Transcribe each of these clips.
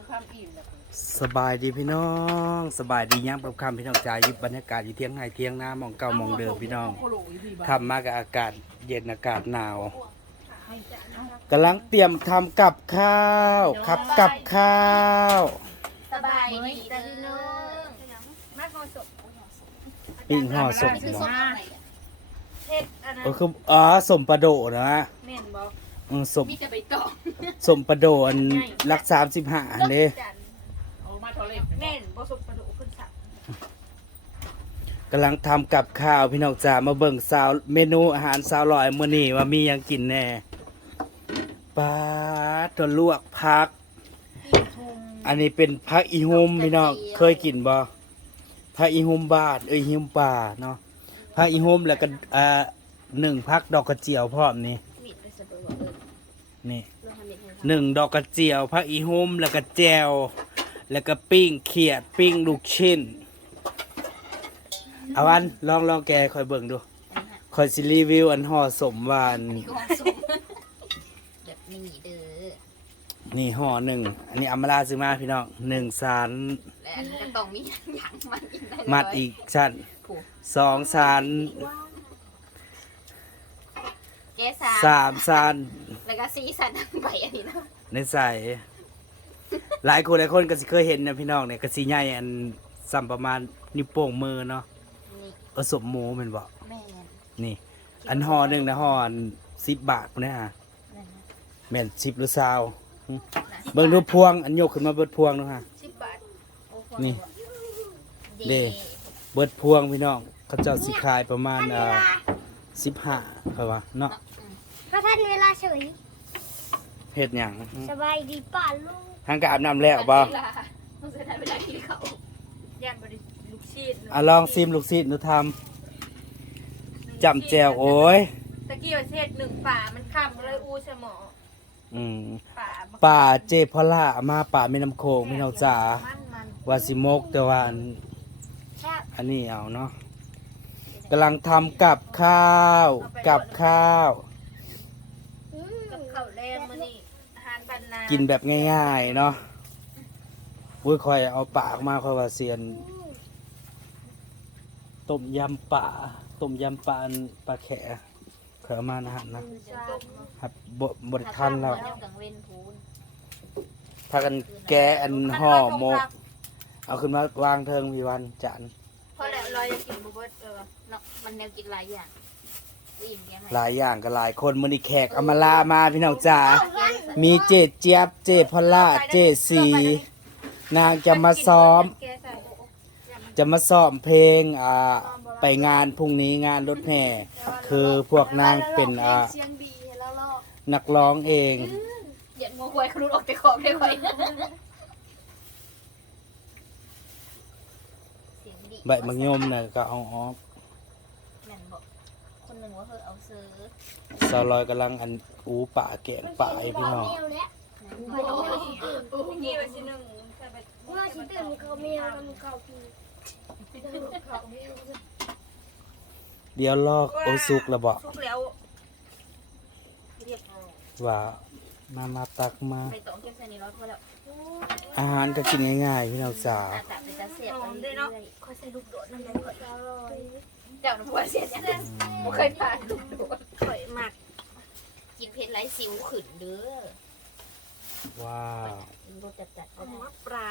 งความอิ่มแบบสบายดีพี่น้อง สบายดีย่างประคำพี่น้องจ่ายยิบบรรยากาศอยู่เที่ยงไห้เที่ยงหน้ามองเก่ามองเดิมพี่น้องทำมากับอากาศเย็นอากาศหนาวกำลังเตรียมทำกับข้าวครับกับข้าว สบายดีเด้อน้องมากพอสดปิ้งห่อสมคือเนาะส้มอะไรอะเฮ็ดอันนั้นก็คืออ๋อสมปลาโดนะแม่นบ่อื มสมมีแต่ใบตองสมปลาโดอันรักสามสิบห้าอันนี้จันเอามาทอเล็บแม่นบ่สดกระดูกขึ้นสักกำลังทำกับข้าวพี่น้องจ๋ามาเบิ่งสาวเมนูอาหารสาวลอยมื้อนี้ว่ามีหยังกินแน่ปลาตัวลวกผัก อันนี้เป็นผักอีฮุมพี่น้องเคยกินบ่ผักอีฮุมบาทเอ้ยฮิมป่าเนาะผักอีฮุมแล้วก็อ่าหนึ่งผักดอกกระเจียวพร้อมนี่มีดไปสะดวกเออ นี่เรื่องทำเด็ดให้หนึ่งดอกกระเจียวผักอีฮุมแล้วก็แจวแล้วก็ปิ้งเขียดปิ้งลูกชิ้น เอาอันลองลองแกคอยเบิ่งดูอันนี้ฮะคอยสิรีวิวอันห่อสมหวานนี่ก็หอมส้มแบบนี้เด้อนี่ห่อหนึ่งอันนี้อัมราซื้อมาพี่น้องหนึ่งสารและอันนี้ก็ต้องมีอย่างมันอีกหน่อยมัดอีกชั้นผูกสองสารแกสาสามสารแล้วก็สีสันทั้งใบอันนี้เนาะในใส่หลายคนหลายคนก็สิเคยเห็นนะพี่น้องเนี่ยก็สีใหญ่อันสัมประมาณนิ้วโป้งมือเนาะนี่ผสมหมูแมันบอกแม่นนี่ อันห่อหนึ่งนะห่ออันสิบบาทนะฮะนั่นนะแม่นสิบหรือซาวหึเบิ่งดูพวงอันยกขึ้นมาเบิดพวงเนาะฮะ10บาทโอ้โหนี่เด้ เบิดพวงพี่น้องเขาเจ้าสิขายประมาณเอ่อสิบห้าเขาว่าเนาะ พระท่านเวลาเฉยเฮ็ดหยังสบายดีป่าลูกทางก็อาบน้ำแล้วบ่เวลาต้องเสียดายเวลากินเขาวย่านบ่ได้ลูกชีสอะลองซิมลูกศิษย์หนูทำจำแจวโอ้ยตะกี้ว่าสิเฮ็ดหนึ่งป่ามันค่ำเลยอู้สมออืมป่าป่าเจพอล่ามาป่าแม่น้ำโขงพี่น้องจ๋ามันมันว่าสิมกแต่ว่าอันแซ่บอันนี้เอาเนาะกำลังทำกับข้าว กับข้าว อืม กับข้าวแรงมื้อนี้อาหารบ้านนา กินแบบง่ายๆเนาะอุ้ยคอยเอาปากมาคอยว่าเซียนต้มยำปลาต้มยำปลาปลาแขเคยเอามานะฮะนะครับบบททันแล้วถ้ากังเว้นพูนพากันแกะอันห่อหมก เอาขึ้นมาวางเทิงพี่วันจานพอแล้วเราจะกินบ่เบิดเออมันแนวกินหลายอย่าง หมหลายอย่างก็หลายคนมือนี้แขกเอามาลามาพี่น้องจ๋ามีเจเจี๊ยบเจพอลล่าเจสี นางจะมาซ้อมแกใส่จะมาซ้อมเพลงอ่าไปงานพรุ่งนี้งานรถแห่คือพวกนางเป็นอ่าเสียงดีแล้วล่อนักร้องเองเหยียดงัวควายครูดออกแต่ของได้ไวเสียงดีใบมังยมน่ะก็เอาออกแม่นบอกคน หัวเธอเอาซื้อสาวลอยกำลังอันอูป่าแกงป่าให้พี่น้องเมลแล้วโอ้ยนี่ว่าสิหนึ่งเมื่อฉันตื่นเขาเมลแล้วมันเขาพีเดี๋ยวลอกโอซุกแล้วบอกทุกแล้วว่ามามาตักมาอเก็บใส่ในรถพอแล้วอาหารก็กินง่ายๆพี่น้องจ๋าอาตาไปตา เสียบหอมด้วยเนาะคอยใส่ลูกโดดนั่นเลยข่อยอร่อยเจ้าหนูผัวเสียเนี่ยไม่เคยผ่านลูกโดดข่อยหมัก กินเผ็ดไรสิวขึ้นเด้อว้าวกินรสจัดๆเอาก็ได้มาปลา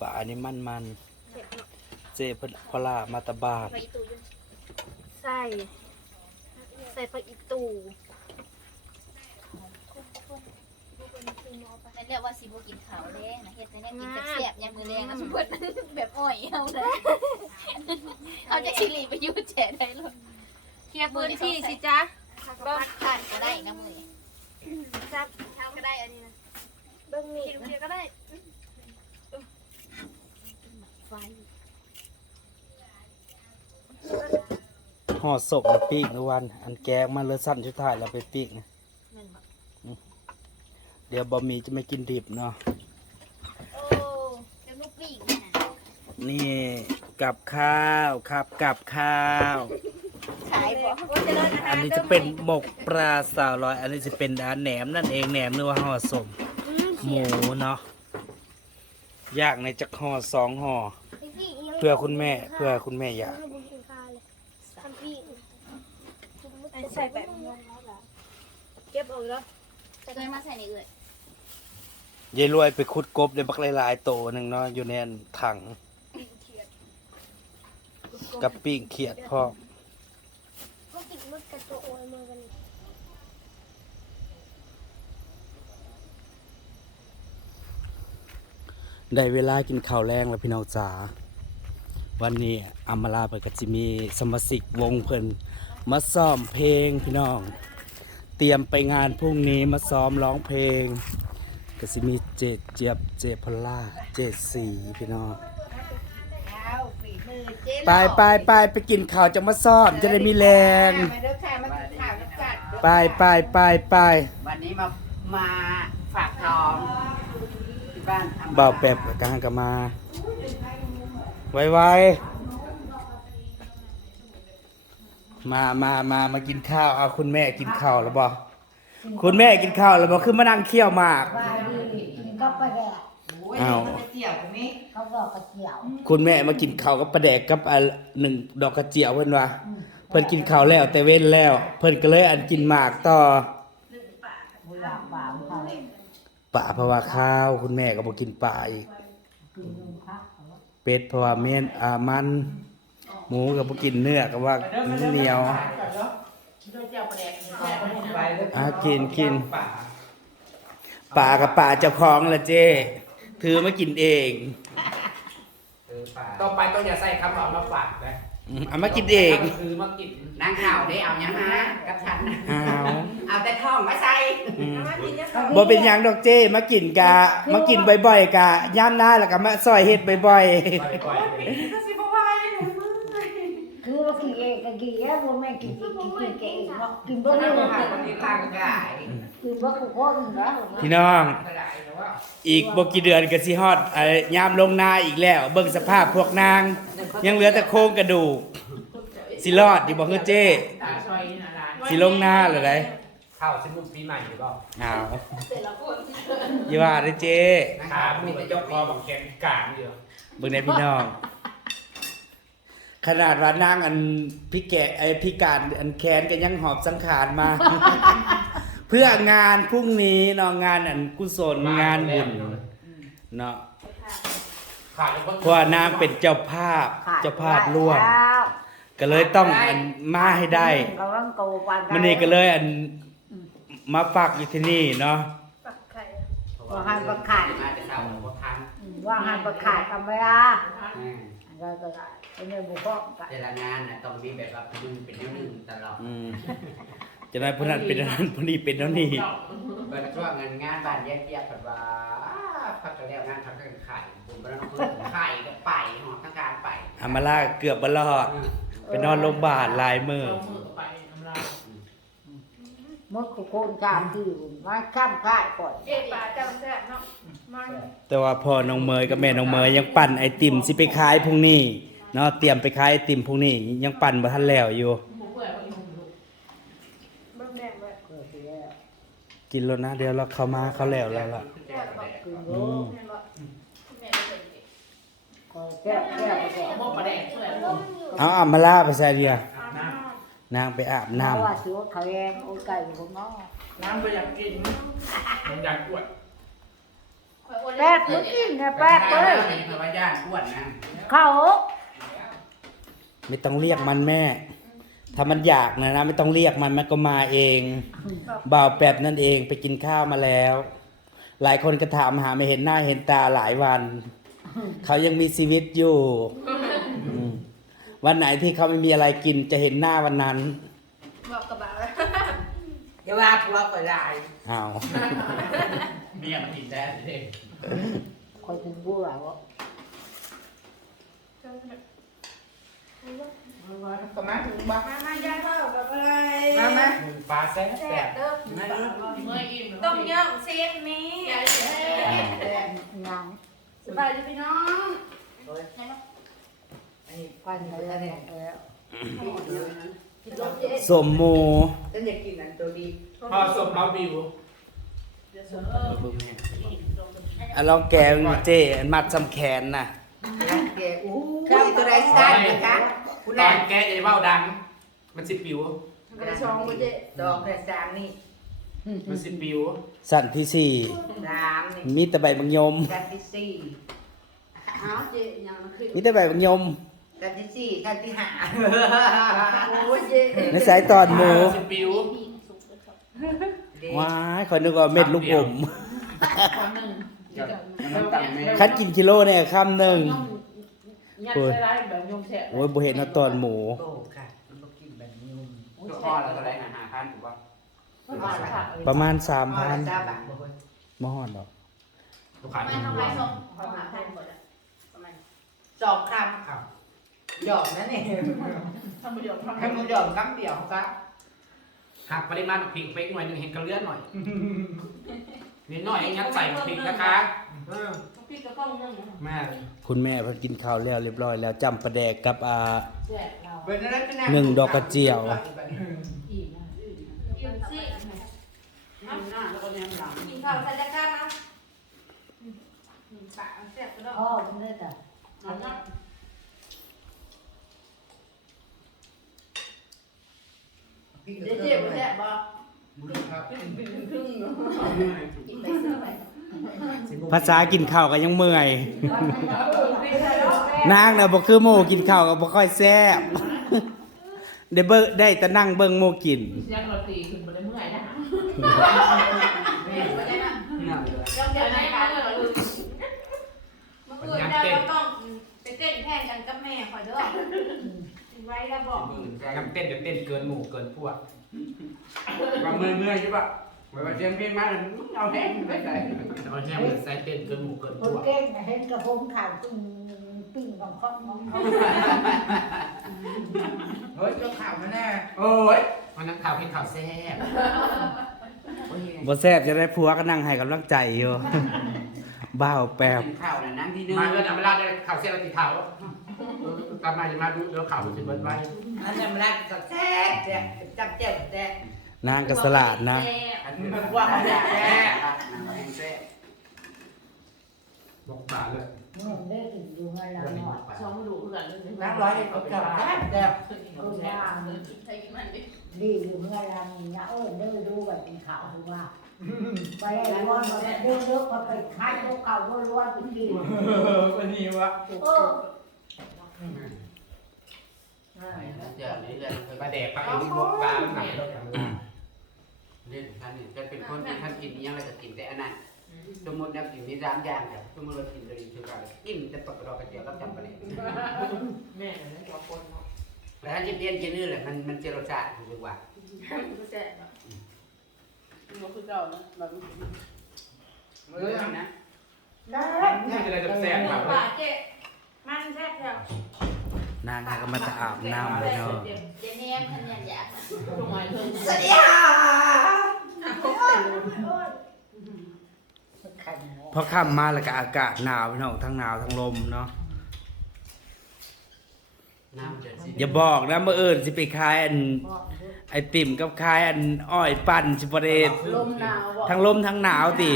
ป่านี่มันมันเผ็ดเนาะๆเจพพลามาตาบาดไปอีตู้อยังใส่ ใส่ผักอีตู นั่นเรียกว่าสิบกินขาวแดงนะเฮ็ดแต่เนี่ยกินเสียบๆยามมือแรงนะสมมติแบบอ้อยเอาเลย เอาจากชิลีไปอยูแฉได้เลยเคลียร์พื้นที่สิจ๊ะก็ผ่านก็ได้นะมือจับทำก็ได้อันนี้นะเบิ้งนี่กินเคลียร์ก็ได้ไฟห่อศพแล้วปีกนะวัน อันแกงมาเลยสั้นชุดท้ายแล้วไปปีกนะนั่นบอก เดี๋ยวบะหมี่จะไม่กินดิบเนาะ โอ้เดี๋ยวลูกปีกเนี่ยนะนี่กับข้าวครับกับข้าว ขายบอกว่าจะเลิศอาหารอันนี้จะเป็นหมกปลาสาวลอย อันนี้จะเป็นอาแหนมนั่นเองแหนมหรือว่าห่อสมหมูเนาะอยากในจักห่อสองห่อเพื่อคุณแม่เพื่อคุณแม่อยากให้บุญกินข้าวเลยทำพี่ไอ้ใส่แบบนี้เก็บออกแล้วจะเคยมาใส่ในเอื่อย ยายรวยไปขุดกบได้บักหลายๆโตหนึ่งเนาะอยู่ในถังกับปิ้งเขียดพ่อก็ติดมดกระโจโอยมากันได้เวลากินข้าวแรงแล้วพี่น้องจ๋าวันนี้อัมมาลาไปกับจิมีสมาชิกวงเพิ่นมาซ้อมเพลงพี่น้อง เตรียมไปงานพรุ่งนี้มาซ้อมร้องเพลง ก็สิมีเจดเจี๊ยบเจพลล่าเจดสีพี่น้องไปไปไปไปกินข้าวจะมาซ้อมจะได้มีแรงมาเด้อค่ะมากินข้าวน้ำกัดไปไปไปไปวันนี้มามาฝากท้องที่บ้านอำมเบาแป๊บกลางกันมา ไวไวๆมามามามากินข้าวเอาคุณแม่กินข้าวแล้วบอ คุณแม่กินข้าวแล้วบอคือมานั่งเคี่ยวหมาก ว่าดีกินก็ประแดกโอ้ยอ้าว มันจะเจียวกันนี้เขาบอกกระเจียวคุณแม่มากินข้าวกับปลาแดกกับอันหนึ่งดอกกระเจียวเพิ่นว่าเพิ่นกินข้าวแล้วแต่เว้นแล้ว เพิ่นก็เลยอันกินหมากต่อบุหลาบบ่าวเขาป่าเพราะว่าข้าว คุณแม่ก็บ่กินป่าอีกกินนุ่มพักเขาเป็ดเพราะว่าเม่นอ่ามัน หมูก็บ่กินเนื้อก็ว่ามั นเหนียวอะกินกิน ป่ากับป่าเจ้าของละเจ้ถือมากินเองต่อไปต้องอย่าใส่คำเอามาฝากนะอืมเอามากินเองคือมากินนางข่าวได้เอายังฮะกับฉันอ้าวเอาแต่ท้องมาใส่อืมบ่เป็นหยังดอกเจ้มากินกะ มากินบ่อยๆกะย่ามหน้าแล้วก็มาซอยเฮ็ดบ่อยปล่อยๆไปคือว่า กินเองก็กินแล้วบ่แม่กินกินกินกินเองเนาะกินบ่ก็ได้เลยกิมาที่ร่างกายนบ่กูคนนะๆพี่น้อง อีกบ่กี่เดือนก็สิฮอดเอ่อยามลงนาอีกแล้ว เบิ่งสภาพพวกนาง ยังเหลือแต่โครงกระดูกสิรอดดิบ่คือเจ้สิลงนาเหรอไดเข้าสมุดปีใหม่หรือเปล่าอ้าวอย่าว่าเด้อเจ้ขามีแต่เจ้าคอบักแกนกลางอยู่เบิ่งในพี่น้อง ขนาดว่านางอันพี่แกไอพี่การอันแคนก็ยังหอบสังขารมา เพื่องานพรุ่งนี้เนาะงานอันกุศลงานบุญเนาะขาดแล้วก็เพราะว่านางเป็นเจ้าภาพเจ้าภาพร่วมก็เลยต้องอันมาให้ได้เราต้องโตปานมันนี่ก็เลยอันมาฝากอยู่ที่นี่เนาะปักไข่ว่าหันประขาดมาแต่เช้าผมก็ทันว่าหันประขาดกันไปอะอืมก็ก็ เป็นเรื่องบุพกแต่ละงานน่ะต้องมีแบบว่ามึงเป็นนิ้วหนึ่งตลอดอืมจะนั้นผู้นั้นเป็นอันนั้นผู้นี้เป็นอันนี้เปิดช่วงงานงานบ้านแยกเปียกแบบว่าพักกันแล้วงานพักกันไข่ผมก็ต้องไข่ก็ไปหอทั้งการไปอามาล่าเกือบบรอดไปนอนโรงพยาบาลหลายมือมดกูโคนกามที่มาข้ามค่ายก่อนเจ๊ป่าจังแซ่บเนาะมาแต่ว่าพ่อน้องเมยกับแม่น้องเมยยังปั่นไอติมสิไปขายพรุ่งนี้ เนาะเตรียมไปขายไอติมพรุ่งนี้ยังปั่นบ่ทันแล้วอยู่เบิ่งแดงเลยเกิดแล้วกินแล้วนะเดี๋ยวเราเข้ามาเขาแล้วแล้วล่ะกินอืโลมก็แก้แก้แก้เอาอามาล่าไปใส่เดียนางไปอาบน้เพราะว่าสิว่าเขาแองโอ้ไก่ของน้องน้ำไปอยากกินมันอยากปวดแป๊กมึงกินนะแป๊กเอ้ยเป็นภาวะย่านอ้วนนะ เขาำ ไม่ต้องเรียกมันแม่ ถ้ามันอยากนะนะ ไม่ต้องเรียกมันมันก็มาเองบ่าวแป๊บนั่นเองไปกินข้าวมาแล้ว หลายคนก็ถามหาไม่เห็นหน้าเห็นตาหลายวัน เขายังมีชีวิตอยู่อืมวันไหนที่เขาไม่มีอะไรกินจะเห็นหน้าวันนั้นบอกกระบะแล้วอย่าว่าพวกก็ได้อ้าวเมียมันกินแท้เองคอยถึงบัวว่า ก็มาถึงบ้านมามายายเข้ากับอะไรมามามึงปลาแซ่บแซ่แซ่บบเด้อมาดูต้มยำเส้นนี้งามสบายดีพี่น้องฟันเลยแล้วสมหมูฉันอยากกินอันตัวดีพอสมเราบิวอะลองแกงเจอันมัดจำแขนน่ะแกอู้ ยตัวใดสั้นนะคะคุณตอน่ะนแกจะเบ้าดัง มันสิปิว กระชองบ่เจ๊ดอกแต่สามนี่มันสิปิวสั่นที่สี่สามนี่มีแต่ใบบางยม กันที่สี่เอาเจ๊ยังมันขึ้นมีแต่ใบบางยมกันที่สี่กันที่ห้าโอ้ยเจ๊ในสายตอนหมูมันสิปิวว้ายคอยนึกว่าเม็ดลูกอมมันต่ำแม่คัดกินกิโลเนี่ยคำหนึ่งยั ดใส่ร้ายแบบยมแฉะโอ้ยบ่เห็นเอาตอนหมูโตค่ะมันบ่กินแบบนี้ตัวคอแล้วตัวไหนหาหาพันถูกป่ะประมาณพอ3,000ละจ้าบาทบ่เฮ้ยมอดดอกตัวขาดไม่ต้องไปส่งเขาหาพันหมดอะประมาณสองคำครับหยอกนั่นเองทำประโยชน์ทำให้มันหยอกคำเดียวครับหักปริมาณพริกเป๊กหน่อยหนึงเห็นกระเลือนหน่อยนิดหน่อยยัดใส่พริกนะคะ พี่กระป้องนึงแม่คุณแม่เพิ่นกินข้าวแล้วเรียบร้อยแล้วจำปลาแดกกับอ่าแฉะเราเป็นอะไรเป็นอะไรหนึ่งดอกกระเจียวอีกนะยืมซิน้ำหน้าแล้วก็แนมหลังกินข้าวใส่ตะกร้านะปากแซ่บก็ได้พ่อมันเลยจ้ะเอาหน้าพี่เจ๊เจ๊บ่แฉะบ่ครับครึ่งครึ่งครึ่งกินไปซื้อไป ภาษากินข้าวก็ยังเมื่อยพี่ใส่แล้วนางน่ะบ่คือหมู่กินข้าวก็บ่ค่อยแซ่บได้เบิ่งได้แต่นั่งเบิ่งหมู่กินเสียงเราตีขึ้นบ่ได้เมื่อยนะแม่ไม่ได้นะเนี่ยเลยยังเดี๋ยวในการเลยเมื่อคืนเราก็ต้องไปเต้นแข่งกันกับแม่คอยเด้อไว้แล้วบอกกำเต้นจะเต้นเกินหมู่เกินพวกว่าเมื่อยเมื่อยใช่ป่ะ ไว้ว่าเสียงเพลงมาแล้วมึงเอาแห้งไปใส่เอาแห้งเหมือนใส่เต้นเกินหมู่เกินพคนวกเก่งน่ะเห็นกระพงข่าวปิ้งปิ้งของข้าวของเขาเฮ้ยเจ้าข่าวมาแน่โอ้ยวันนั้นข่าวเพลงข่าวแซ่บบ่แซ่บจะได้ผัวก็นั่งให้กำลังใจอยู่บ้าวแป๊บข่าวน่ะนั่งที่นึงมาแล้วจำเวลาได้ข่าวแซ่บแล้วติดข่าวกลับมาจะมาดูเดี๋ยวข่าวมันจะเบิดไว้ อันนั้นมันรักก็แซ่บแซ่บจับเจ็บแซ่บ นางก็สลัดนะ อันนี้มันว่าแซ่บแซ่บแซ่บบอกบาเลยเมื่อได้กินอยู่เงินละหน่อยสองดูเพื่อนนักร้อยก็เก่าแซ่บแซ่บเออว่าใส่มันดิดีอยู่เงินละนี่นะเออเด้อดูแบบกินข้าวดูว่าไปไอ้ร้อนมาเด้อเด้อมาไปขายพวกเก่าร้อนๆไปกินวันนี้วะเออเดี๋ยวนี้เลยปลาแดกปลาเอ็นบวกปลาหนักแล้วกัน เล่นท่านนี่จะเป็นคนที่ท่านกินยังไงจะกินแต่อันนั้นสมมตินักกินมีสามอย่างแบบสมมติเรากินจะกินคือกันกินจะตกกระดอกกระเจียวกับจำปาเลยแม่เนี่ยสองคนเนาะแล้วถ้าจะเปลี่ยนกินนี่แหละมันมันเจรจาถูกว่าก็แฉะเนาะมันคือเก่านะแบบเออนะได้นี่จะได้จะแซ่บครับป่าเจ๊มันแซ่บแล้ว นางก็มาจะอาบน้ำเลยเนาะเจเนียมทันยันอยากตรงไหนเธอสวัสดีค่ะขันพอค่ำมาแล้วก็อากาศหนาวพี่น้องทั้งหนาวทั้งลมเนาะน้ำเดือดสิอย่าบอกนะเมื่อเอิญสิไปขายอัน ไอติ่มกับขายอันอ้อยปั่นสิบเรศลมหนาวทั้งลมทั้งหนาวติ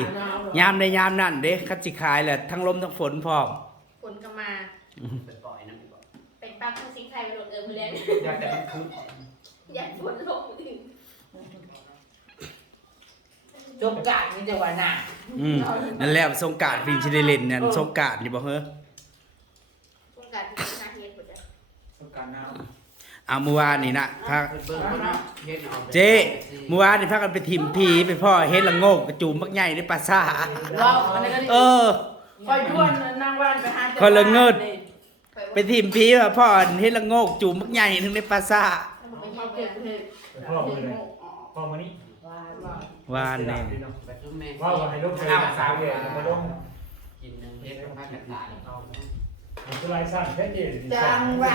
ยามในยามนั่นเด้คัดสิขายแหละทั้งลมทั้งฝนพร้อมฝนก็มา อิมเลี้ยงอยากแต่มันคืออยากฝนลงถึงจบการนี่จะว่าหน้าอืมนั่นแหละสงกรารพี่สิได้เล่นนั่นสงกรารนี่บ่เฮ้อโครงการที่นาเฮียนหมดเลยต้องการน้เอาเมื่อวานนี่นะพาเบิ่งคนเนาะเฮ็ดเอาเจ้เมื่อวานนี่พากันไปถิ่มผีไปพ่อเฮ็ดละโงกกระจูมบักใหญ่ในป่าซ่าว้าวอันนี้ก็เออ คอยชวนนางว่านไปหาคนละเงิด ไปถิ่มผีว่าพ่อเฮ็ดละโงกจูมบักใหญ่นึงในป่าซ่าไปเก็บเห็ดพ่อมือเลยพ่อมานี่ว่าวานนี่ไปซุ่มแม่ว่าวันให้ลูกเคยสาวเลยมาลงกินนึงเฮ็ดผ้ากันตายเขามันคือลายสั้นแค่เดียวจังว่า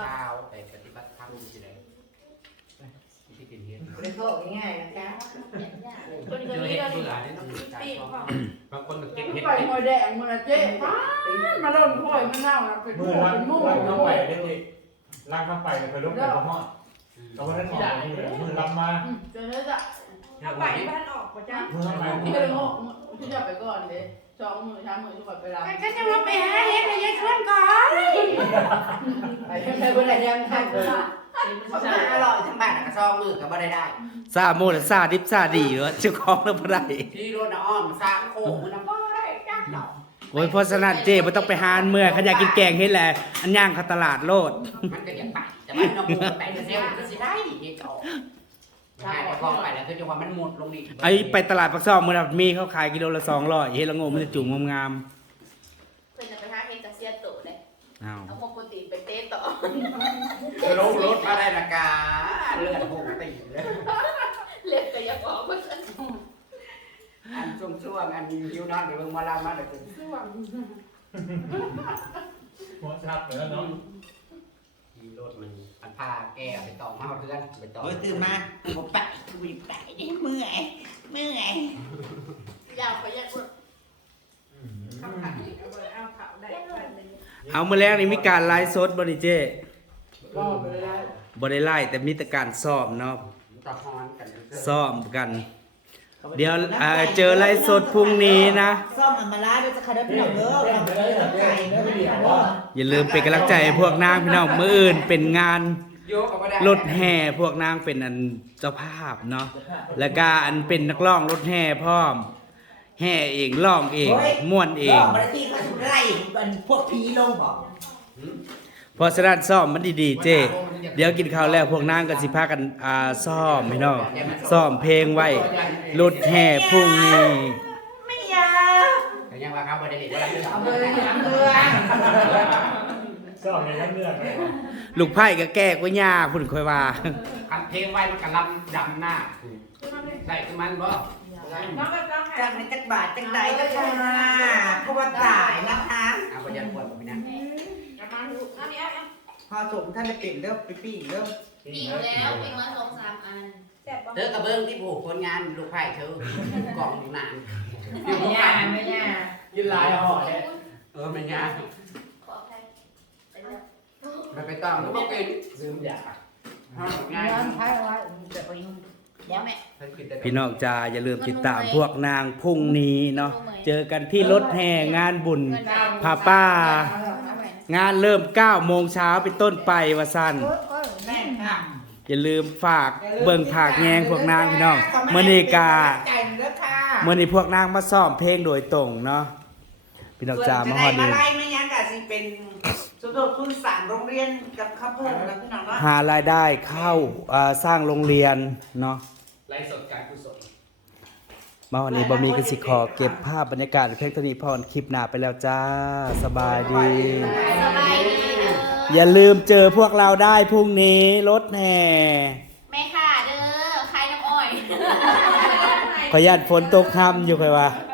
ข้าวไปปฏิบัติธรรมที่ไหนที่ กินเฮ็ดบริโภคง่ายๆนะคะคนำเจก็อมีเห็ดเราเบื่อเนี่ยปีกพ่อบางคนก็เก็บเห็ดไปหอยแดงมันเจ๊ป้านมาโดนหอยมันเน่านะเป็นมือหล้างเป็นมุ่งล้างหข้าไปอยเด็กๆล้างข้าไปไปลงไปพ่อตอนนั้นของนี่มือล้ำมาเจอแล้วจ้ะเอาไปบ้านออกป่ะจ๊ะมือล้ำมาที่เป็นโง่ที่จะไปก่อนเลยมสองมือสามมือทุกคนไปรับก็จะมาไปหาเห็ดในยายชวนก่อนไปใช้เวลายังทัน เลยเขามาอร่อยทั้งบ้านกระซองมือก็บ่ได้ได้ซาโมดซาดิบซาดีเหรอเจ้าของแล้วบ่ได้ที่รถน่ะอ้อมสามโค้งมันน่ะบ่ได้จักดอกโอ้ยเพราะฉะนั้นเจ้บ่ต้องไปหาอันเมื่อยเขาอยากกินแกงเฮ็ดแหละอันย่างเขาตลาดโลดมันก็อยากไปแต่ว่าน้องมูไปเซลก็สิได้เฮ็ดก็ออกใช่แต่พอไปแล้วคือจังว่ามันหมดลงนี่ไอ้ไปตลาดปักซองมื้อนั้นมีเขาขายกิโลละ200เฮ็ดละโงงมันจะจุ่มงามเอ้าวเอาโมโกติไปเต้ต่อลงรถมาได้ละกาเลือดพุ่งตีเลยเล็บก็ยังบอกว่าฉันอันช่วงช่วงๆอันหิวนอนไปเบิ่งหมาลามาแต่เป็นช่วงหัวชับไปแล้วเนาะขี่รถมันมันพาแกไปต่อมาเพื่อนไปต่อโอ้ยตื่นมาผมไปกูไปได้เมื่อยเมื่อยอยากไปแยกว่า ข้าวผัดเอาข้าวได้วันหนึ่ง เอามื้อแรกนี่มีการไลฟ์สดบ่นี่เจ้ก็ไปได้บ่ได้ไล่แต่มีแต่การซ้อมเนาะตะฮอนกันซ้อมกัน เดี๋ยวเอ่อเจอไลฟ์สดพรุ่งนี้นะ ซ่อมอัมมาลาด้วยจะคาร์ดพี่น้องเด้อทำไปทำใจเด้อพี่น้องเด้ออย่าลืมเป็นกำลังใจให้พวกนางพี่น้องมื้ออื่นเป็นงานโยกก็บ่ได้รถแห่พวกนางเป็นอันเจ้าภาพเนาะแล้วก็อันเป็นนักร้องรถแห่พร้อม แห่เองร้องเองม่วนเองมาตีเขาสุดไล่มันพวกผีลงบอกเพราะฉะนั้นซ้อมมันดีๆเจ้เดี๋ยวกินข้าวแล้วพวกนางก็สิพากันอ่าซ้อมพี่น้องซ้อมเพลงไว้รถแห่พรุ่งนี้ไม่อยากก็ยังว่าครับบ่ได้เล่นบ่ได้เอาเลยเอาเลยก็ไงกันเนื้อไงลูกไผ่ก็แก้กว่าย่าพุ่นค่อยว่าคันเพลงไว้มันก็ลำดำหน้าใส่คือมันบ่น้องก็ต้อง จากในจักบาทจักใดก็ค่ะเพราะว่าตายนะคะเอาบ่ยันปวดบ่เป็นหยังจะมาดูอันนี้อะพอสมท่านได้เป็นเด้อไปปี้เด้อปีกแล้วปีกมาสองสามอันแซ่บบ้างเธอกระเบื้องที่ผูกคนงานลูกไผ่เธอกล่องอยู่นานอยู่ไม่ข้างยากันไม่ยายินลายห่อเนี่ยเออมันยากขออภัยเป็นแล้วมันไปต้องแล้วบ่เป็นลืมอยากห้ามง่ายร้านไทยไว้จะไปเดี๋ ยวแม่เพิ่นคิดแต่พี่น้องจ้าอย่าลืมติดตามพวกนางพรุ่งนี้เนาะเจอกันที่รถแห่งานบุญเงินดาวพาป้าเอาไปงานเริ่ม9โมงเช้าเป็นต้นไปว่าสั้นแม่ค่ะอย่าลืมฝากเบิ่งผากแยงพวกนางพี่น้องเมื่อนี้กาใจเด้อค่ะเมื่อนี้พวกนางมาซ้อมเพลงโดยตรงเนาะพี่น้องจ้ามาฮอดส่วนจะได้นี่มาไล่ไม่ยังกะสิเป็น สุดโดดทุนสามโรงเรียนกับข้าวเพิ่มแล้วพี่น้องเนาะหารายได้เข้าอ่าสร้างโรงเรียนเนาะ ไลฟ์สดการกุศล มาวันนี้บ่มีกันสิขอเก็บภาพบรรยากาศเพียงเท่านี้พอคลิปหน้าไปแล้วจ้า สบายดี สบายดีเด้ออย่าลืมเจอพวกเราได้พรุ่งนี้รถแห่แม่ค่ะเด้อใครน้ำอ้อย ขออนุญาตฝนตกค่ำอยู่ค่อยว่าเ